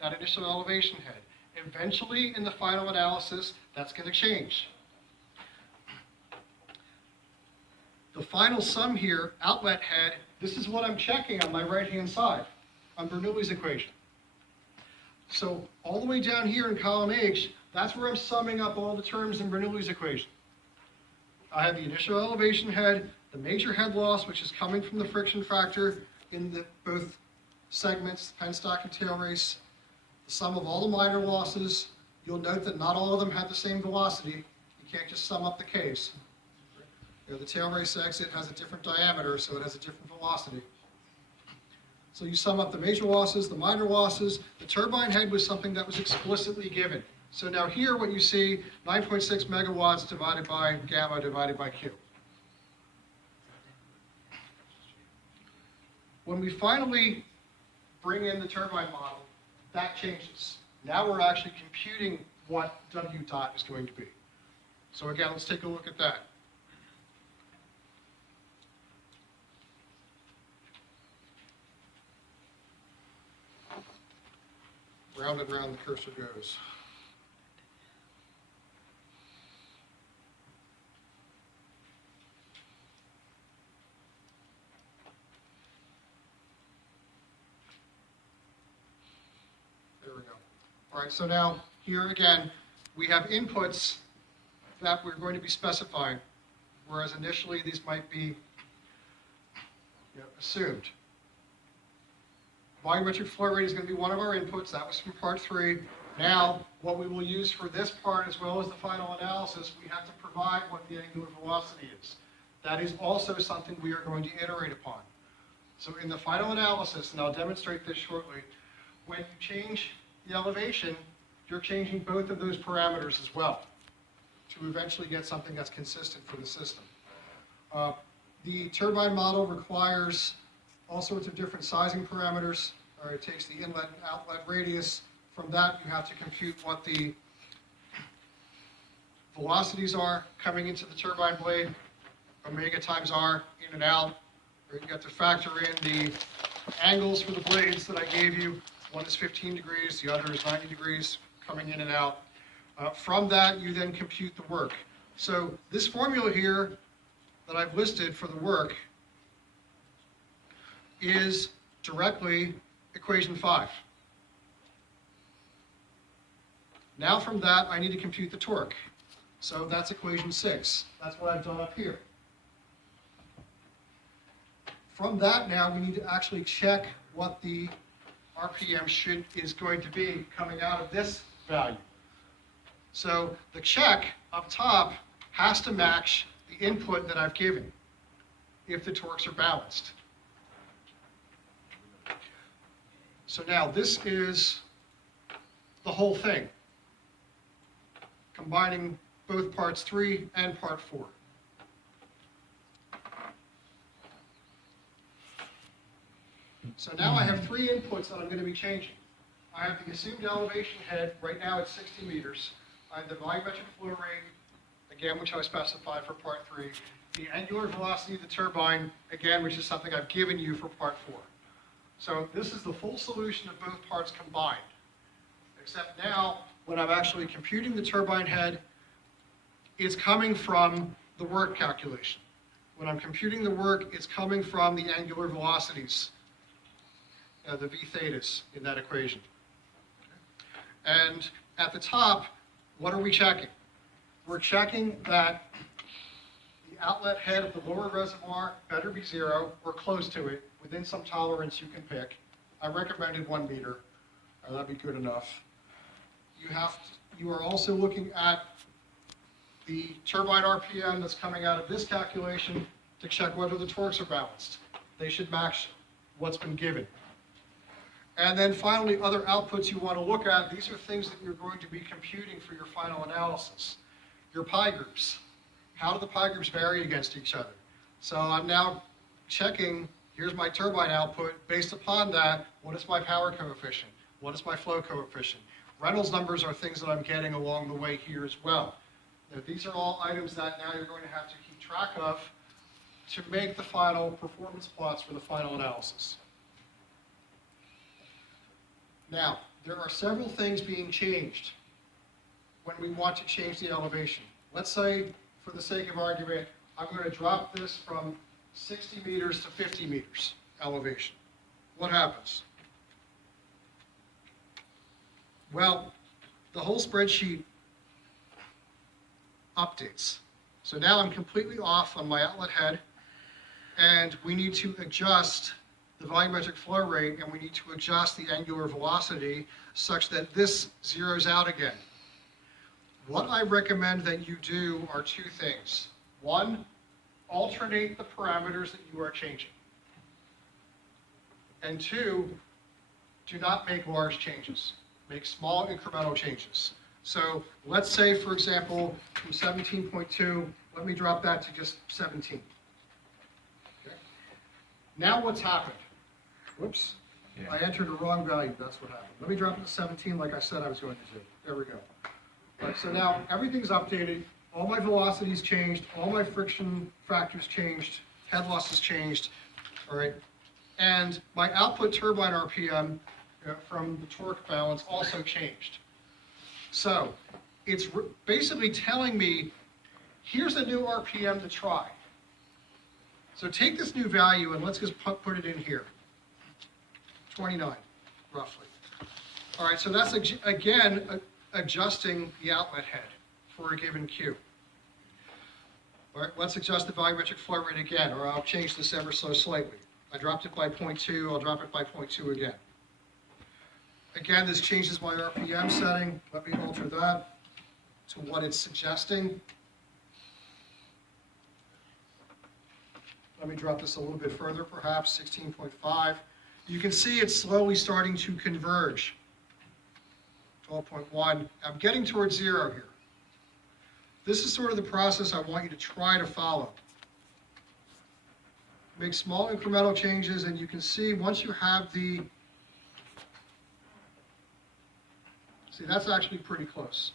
that initial elevation head. Eventually, in the final analysis, that's going to change. The final sum here, outlet head, this is what I'm checking on my right-hand side on Bernoulli's equation. So all the way down here in column H, that's where I'm summing up all the terms in Bernoulli's equation. I have the initial elevation head, the major head loss, which is coming from the friction factor in both segments, penstock and tail race, the sum of all the minor losses. You'll note that not all of them have the same velocity. You can't just sum up the K's. The tail race exit has a different diameter, so it has a different velocity. So you sum up the major losses, the minor losses. The turbine head was something that was explicitly given. So now here what you see, 9.6 megawatts divided by gamma divided by Q. When we finally bring in the turbine model, that changes. Now we're actually computing what W dot is going to be. So again, let's take a look at that. Round and round the cursor goes. There we go. All right, so now here again, we have inputs that we're going to be specifying, whereas initially these might be assumed. Volumetric flow rate is going to be one of our inputs. That was from part 3. Now, what we will use for this part as well as the final analysis, we have to provide what the angular velocity is. That is also something we are going to iterate upon. So in the final analysis, and I'll demonstrate this shortly, when you change the elevation, you're changing both of those parameters as well to eventually get something that's consistent for the system. The turbine model requires all sorts of different sizing parameters. It takes the inlet and outlet radius. From that, you have to compute what the velocities are coming into the turbine blade, omega times R, in and out. Or you have to factor in the angles for the blades that I gave you. One is 15 degrees, the other is 90 degrees coming in and out. From that, you then compute the work. So this formula here that I've listed for the work is directly equation 5. Now from that, I need to compute the torque. So that's equation 6. That's what I've done up here. From that now, we need to actually check what the RPM is going to be coming out of this value. So the check up top has to match the input that I've given if the torques are balanced. So now this is the whole thing, combining both parts 3 and part 4. So now I have 3 inputs that I'm going to be changing. I have the assumed elevation head, right now it's 60 meters. I have the volumetric flow rate, again, which I specified for part 3. The angular velocity of the turbine, again, which is something I've given you for part 4. So this is the full solution of both parts combined. Except now, when I'm actually computing the turbine head, it's coming from the work calculation. When I'm computing the work, it's coming from the angular velocities, the v thetas in that equation. And at the top, what are we checking? We're checking that the outlet head of the lower reservoir better be 0 or close to it, within some tolerance you can pick. I recommended 1 meter. That'd be good enough. You are also looking at the turbine RPM that's coming out of this calculation to check whether the torques are balanced. They should match what's been given. And then finally, other outputs you want to look at. These are things that you're going to be computing for your final analysis. Your pi groups. How do the pi groups vary against each other? So I'm now checking, here's my turbine output. Based upon that, what is my power coefficient? What is my flow coefficient? Reynolds numbers are things that I'm getting along the way here as well. Now, these are all items that now you're going to have to keep track of to make the final performance plots for the final analysis. Now, there are several things being changed when we want to change the elevation. Let's say, for the sake of argument, I'm going to drop this from 60 meters to 50 meters elevation. What happens? Well, the whole spreadsheet updates. So now I'm completely off on my outlet head, and we need to adjust the volumetric flow rate, and we need to adjust the angular velocity such that this zeroes out again. What I recommend that you do are two things. One, alternate the parameters that you are changing. And two, do not make large changes. Make small incremental changes. So let's say, for example, from 17.2, let me drop that to just 17. Okay. Now what's happened? Whoops. Yeah. I entered the wrong value. That's what happened. Let me drop it to 17 like I said I was going to do. There we go. All right, so now everything's updated. All my velocities changed. All my friction factors changed. Head losses changed. All right. And my output turbine RPM from the torque balance also changed. So it's basically telling me, here's a new RPM to try. So take this new value and let's just put it in here. 29, roughly. All right, so that's, again, adjusting the outlet head for a given Q. All right, let's adjust the volumetric flow rate again, or I'll change this ever so slightly. I dropped it by 0.2, I'll drop it by 0.2 again. Again, this changes my RPM setting. Let me alter that to what it's suggesting. Let me drop this a little bit further, perhaps 16.5. You can see it's slowly starting to converge. 12.1. I'm getting towards zero here. This is sort of the process I want you to try to follow. Make small incremental changes, and you can see once you have the, see, that's actually pretty close.